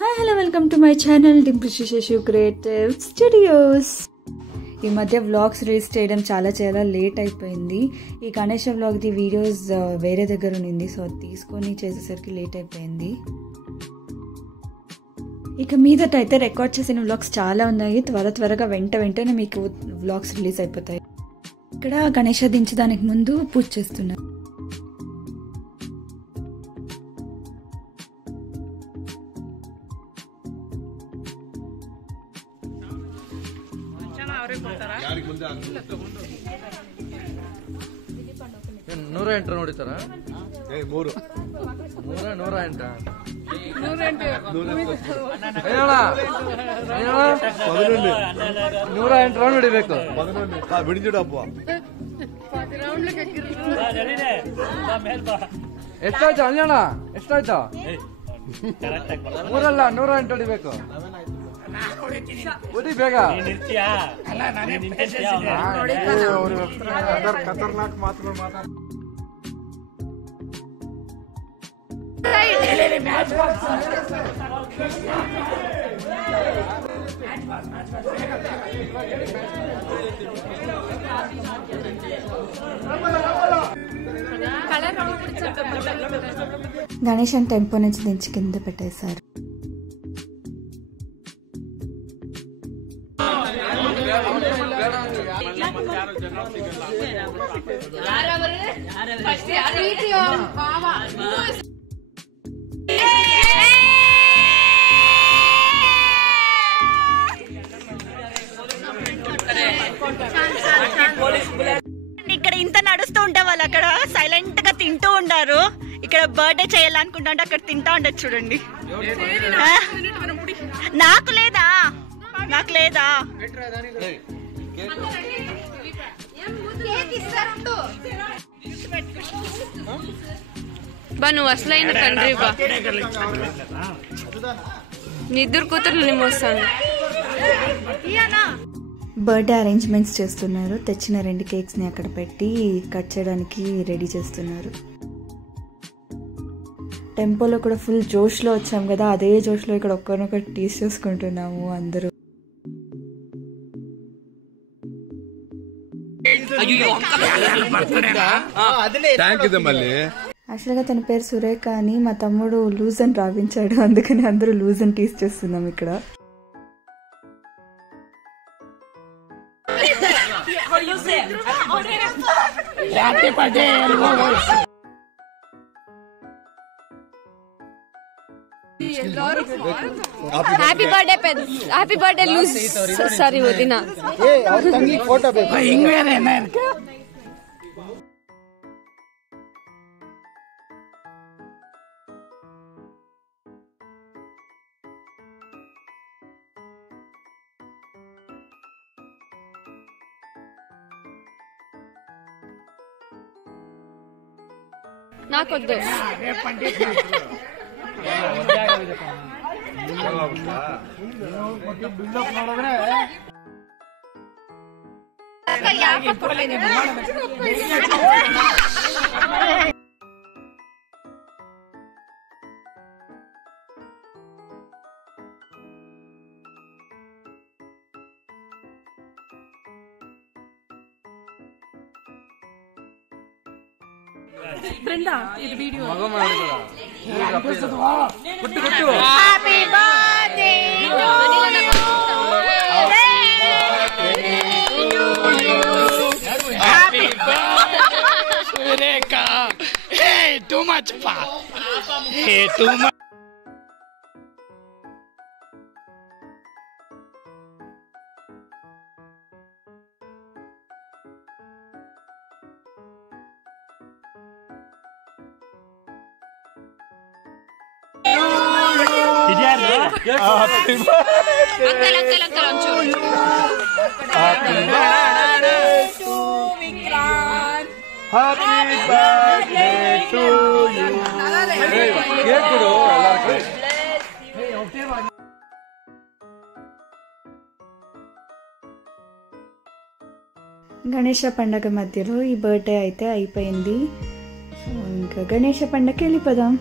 Hi hello welcome to my channel Dimple శిశు creative studios. ఈ మధ్య వ్లాగ్స్ రిలీజ్ చేయడం చాలా లేట్ అయిపోయింది. ఈ గణేష వ్లాగ్ది వీడియోస్ వేరే దగ్గర ఉన్నింది, సో తీసుకొని చేసేసరికి లేట్ అయిపోయింది. ఇక మీదట అయితే రికార్డ్ చేసిన వ్లాగ్స్ చాలా ఉన్నాయి. త్వరగా వెంటనే మీకు వ్లాగ్స్ రిలీజ్ అయిపోతాయి. ఇక్కడ గణేష దించడానికి ముందు పూజ చేస్తున్నా. ನೂರ ಎಂಟು ನೋಡಿತಾರ ನೂರ ಎಂಟ ನೂರ ಎಂಟು ರೌಂಡ್ ಹೊಡಿಬೇಕು. ಎಷ್ಟಾಯ್ತು ಅಂಜಣ್ಣ? ಎಷ್ಟಾಯ್ತು? ಮೂರಲ್ಲ 108 ಹೊಡಿಬೇಕು. ಹೊಡಿ ಬೇಗ. ಖತರ್ನಾಕ್ ಮಾತುಗಳು ಮಾತಾಡ. గణేష్ టెంపో నుంచి దించి కింద పెట్టేశారు. ఇక్కడ ఇంత నడుస్తూ ఉంటే వాళ్ళు అక్కడ సైలెంట్ గా తింటూ ఉంటారు. ఇక్కడ బర్త్డే చేయాలనుకుంటా అక్కడ తింటా ఉండదు చూడండి. నాకు లేదా నువ్వు అసలైన తండ్రి బా, నీ ఇద్దరు కూతుర్లు మోస్తాను. బర్త్డే అరేంజ్మెంట్స్ చేస్తున్నారు. తెచ్చిన 2 కేక్స్ని అక్కడ పెట్టి కట్ చేయడానికి రెడీ చేస్తున్నారు. టెంపోలో కూడా ఫుల్ జోష్లో వచ్చాం కదా, అదే జోష్లో ఇక్కడ ఒక్కరినొకటి టీస్ చేసుకుంటున్నాము అందరూ. యాక్చువల్గా తన పేరు సురేఖ అని మా తమ్ముడు లూజ్ అని రావించాడు, అందుకని అందరూ లూజ్ అని టీస్ చేస్తున్నాం ఇక్కడ. Happy birthday loose. సారీ వదినా. నాకొద్దు. Happy birthday Eureka! Hey, too much pa! Hey, too much! Happy birthday to Vikrant. Happy birthday to you. Ganesha పండగ మధ్యలో ఈ బర్త్డే అయితే అయిపోయింది. ఇంకా గణేష పండగకి వెళ్ళిపోదాం.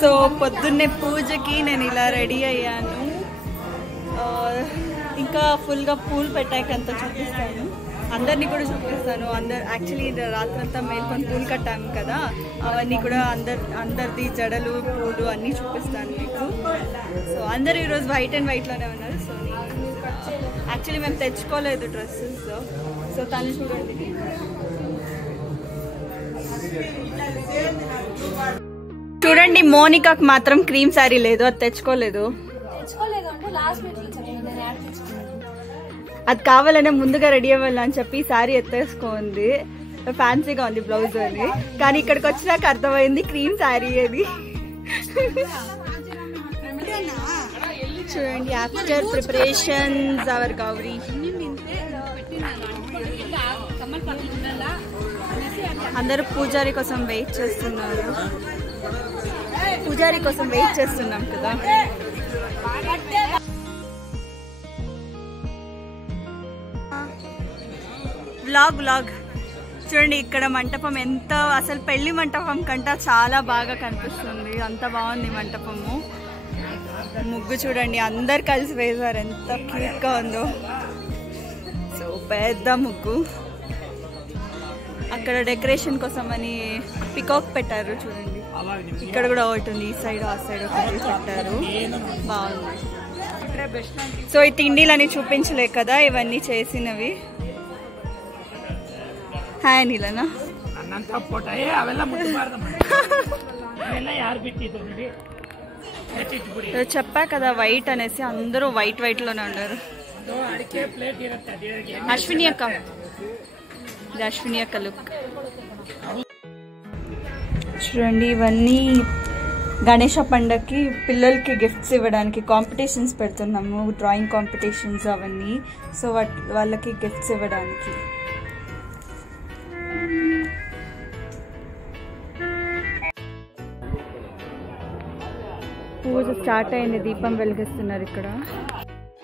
సో పొద్దున్నే పూజకి నేను ఇలా రెడీ అయ్యాను. ఇంకా ఫుల్గా పూలు పెట్టాకంతా చూపిస్తాను, అందరినీ కూడా చూపిస్తాను. యాక్చువల్లీ రాత్రంతా మేల్కొని పూలు కట్టాము కదా, అవన్నీ కూడా అందరిది జడలు పూలు అన్నీ చూపిస్తాను మీకు. సో అందరూ ఈరోజు వైట్ అండ్ వైట్లోనే ఉన్నారు. సో యాక్చువల్లీ మేము తెచ్చుకోలేదు డ్రెస్సెస్. సో తను చూడండి, చూడండి మోనికాకి మాత్రం క్రీమ్ శారీ లేదు, అది తెచ్చుకోలేదు. అది కావాలనే ముందుగా రెడీ అవ్వాలి అని చెప్పి శారీ ఎత్తేసుకోంది, ఫ్యాన్సీగా ఉంది బ్లౌజ్ అని. కానీ ఇక్కడికి వచ్చినాక అర్థమైంది క్రీమ్ శారీ అది. చూడండి ఆఫ్టర్ ప్రిపరేషన్స్ అవర్ గౌరీ. అందరూ పూజారి కోసం వెయిట్ చేస్తున్నారు, పూజారి కోసం వెయిట్ చేస్తున్నాం కదా. వ్లాగ్ చూడండి, ఇక్కడ మంటపం ఎంత అసలు పెళ్లి మంటపం కంటే చాలా బాగా కనిపిస్తుంది, అంత బాగుంది మంటపము. ముగ్గు చూడండి అందరు కలిసి వేశారు, ఎంత క్యూట్గా ఉందో. సో పెద్ద ముగ్గు. అక్కడ డెకరేషన్ కోసం అని పికాక్ పెట్టారు చూడండి, ఇక్కడ కూడా ఒకటి ఉంది, ఈ సైడ్ ఆ సైడ్ ఒకటి పెట్టారు, బాగుంది. సో ఈ తిండిలని చూపించలే కదా ఇవన్నీ చేసినవి. హాయ్ నీలనా, చెప్పా కదా వైట్ అనేసి, అందరూ వైట్ లోనే ఉన్నారు. అశ్విని అక్క, ఇది అశ్విని అక్క లుక్. చూడండి ఇవన్నీ గణేష పండగకి పిల్లలకి గిఫ్ట్స్ ఇవ్వడానికి కాంపిటీషన్స్ పెడుతున్నాము, డ్రాయింగ్ కాంపిటీషన్స్ అవన్నీ. సో వాళ్ళకి గిఫ్ట్స్ ఇవ్వడానికి. పూజ స్టార్ట్ అయింది, దీపం వెలిగిస్తున్నారు ఇక్కడ.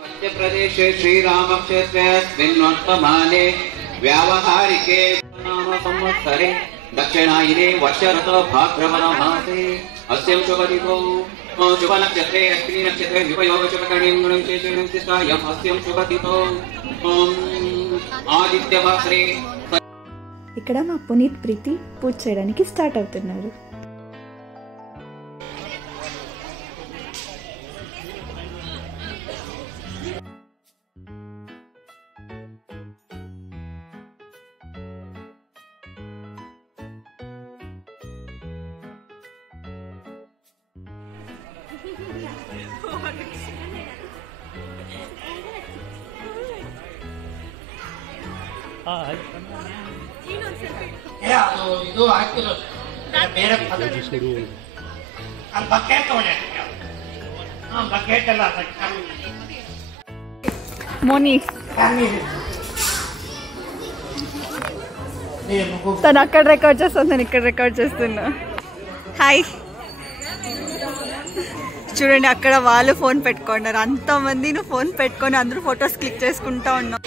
మధ్యప్రదేశే శ్రీరామక్షేత్రే వ్యావహారికే సంవత్సరే దక్షిణాయనే వర్షరత భాద్రపద మాసే అస్యం శుభదితో శుభ నక్షత్రే అశ్విని నక్షత్రే విపయోగ శుభకర్ణీం గుణవిశేషేణ తిష్టాయం అస్యం శుభదితో ఆదిత్యవాసరే. ఇక్కడ మా పునీత్ ప్రీతి పూజ చేయడానికి స్టార్ట్ అవుతున్నారు. ಇದು ಹಾಕಿರೋ ಬೇರೆ ಬಕೆಟ್ ಬಕೆಟ್ ಎಲ್ಲ మోని తను అక్కడ రికార్డ్ చేస్తాను, నేను ఇక్కడ రికార్డ్ చేస్తున్నా. హాయ్ చూడండి, అక్కడ వాళ్ళు ఫోన్ పెట్టుకున్నారు, అంతమంది ఫోన్ పెట్టుకొని అందరూ ఫొటోస్ క్లిక్ చేసుకుంటా ఉన్నాం.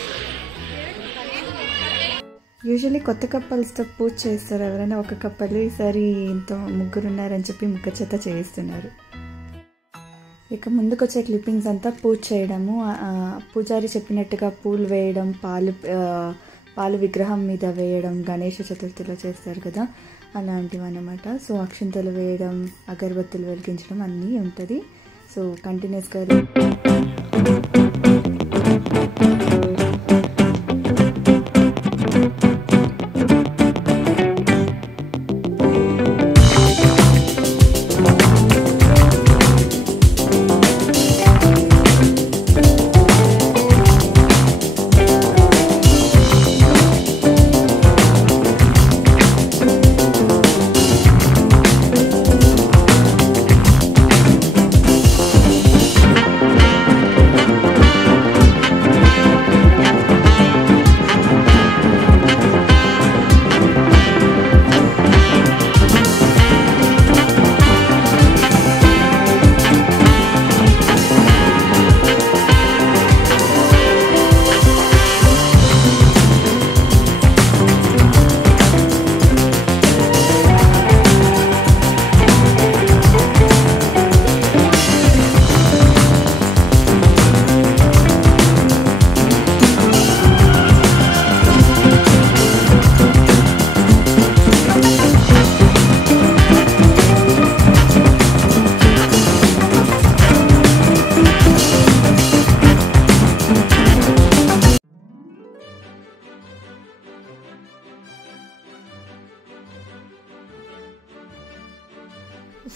యూజువల్లీ కొత్త కప్పల్స్తో పూజ చేస్తారు ఎవరైనా, ఒక కప్పలు ఈసారి ఇంత ముగ్గురు ఉన్నారని చెప్పి ముగ్గురు చేత చేయిస్తున్నారు. ఇక ముందుకు వచ్చే క్లిప్పింగ్స్ అంతా పూజ చేయడము, పూజారి చెప్పినట్టుగా పూలు వేయడం, పాలు విగ్రహం మీద వేయడం, గణేష చతుర్థిలో చేస్తారు కదా అలాంటివి అన్నమాట. సో అక్షింతలు వేయడం, అగరబత్తులు వెలిగించడం అన్నీ ఉంటుంది. సో కంటిన్యూస్గా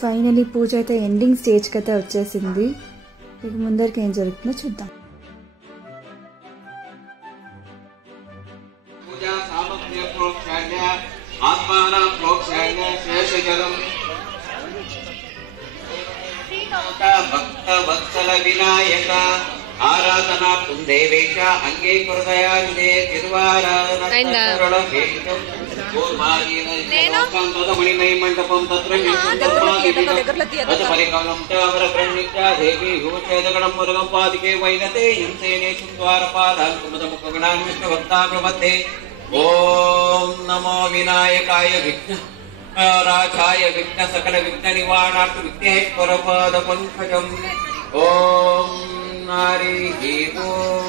ఫైనలీ పూజ అయితే ఎండింగ్ స్టేజ్కి అయితే వచ్చేసింది. ఇక ముందరికి ఏం జరుగుతుందో చూద్దాం. పూజా సామగ్ర్య ప్రోక్షాయ ఆత్మానం ప్రోక్షాయ శేషజలం భక్త వత్సల వినాయక ఆరాధనార్థం దేవేశ అంగీకృతయాయుధే తిరువారాధనమణిమయ మండపం తత్ర పరికలం దేవి భూచేదగణం మురుగం పాదికే వైనతే హింసేనేషు ద్వారపాదాల్కుమదముఖగణాన్ విష్ణుభక్తాగ్రమధ్యే ఓం నమో వినాయకాయ విఘ్న రాజాయ విఘ్న సకల విఘ్న నివారణార్థ విఘ్నేశ్వర పాద పంకజం ఓం నారీ ఓం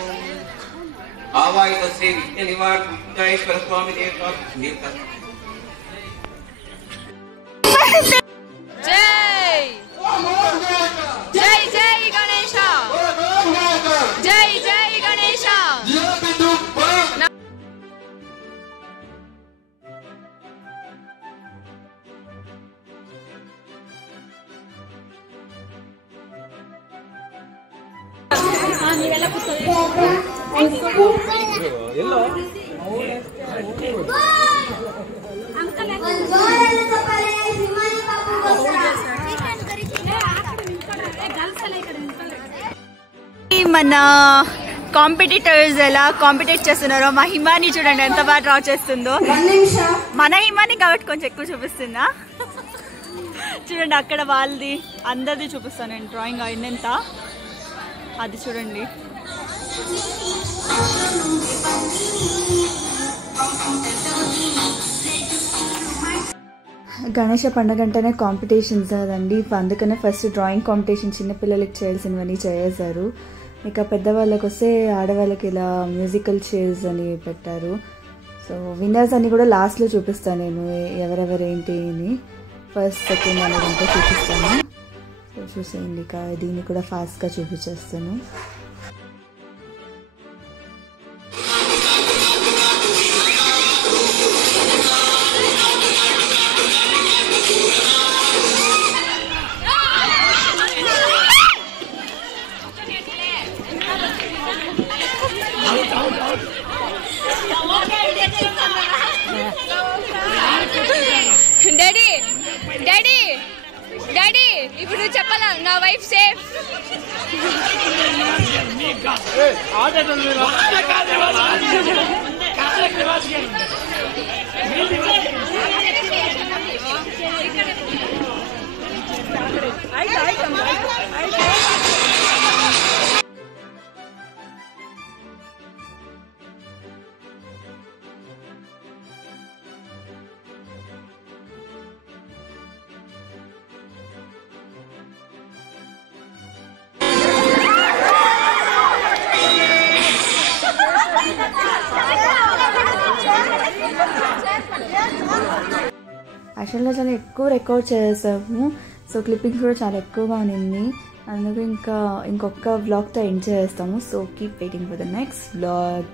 ఆవాయిత శ్రీ విఘ్న నివారణేశ్వర స్వామి దేవత జై జై జై గణేశ జై జై గణేశ. మన కాంపిటీటర్స్ ఎలా కాంపిటేట్ చేస్తున్నారో. మా హిమాని చూడండి ఎంత బాగా డ్రా చేస్తుందో. మన హిమాని కాబట్టి కొంచెం ఎక్కువ చూపిస్తుందా చూడండి. అక్కడ వాళ్ళది అందరిది చూపిస్తాను నేను డ్రాయింగ్ అయినంత. అది చూడండి. గణేష పండుగ అంటేనే కాంపిటీషన్స్ అదండి. అందుకనే ఫస్ట్ డ్రాయింగ్ కాంపిటీషన్ చిన్నపిల్లలకి చేయాల్సినవన్నీ చేసేసారు. ఇక పెద్దవాళ్ళకి వస్తే ఆడవాళ్ళకి ఇలా మ్యూజికల్ చైర్స్ అని పెట్టారు. సో విన్నర్స్ అన్ని కూడా లాస్ట్లో చూపిస్తాను నేను ఎవరెవరేంటి అని. ఫస్ట్ సెకండ్ అనేదంతా చూపిస్తాను. సో చూసేయండి. ఇక దీన్ని కూడా ఫాస్ట్గా చూపించేస్తాను. డాడీ డాడీ డాడీ ఇప్పుడు నువ్వు చెప్పాలా నా వైఫ్ సేఫ్. యాక్చువల్గా చాలా ఎక్కువ రికార్డ్ చేసాము. సో క్లిప్పింగ్స్ కూడా చాలా ఎక్కువగా ఉంది. అందుకు ఇంకొక వ్లాగ్తో ఎండ్ చేస్తాము. So keep waiting for the next vlog.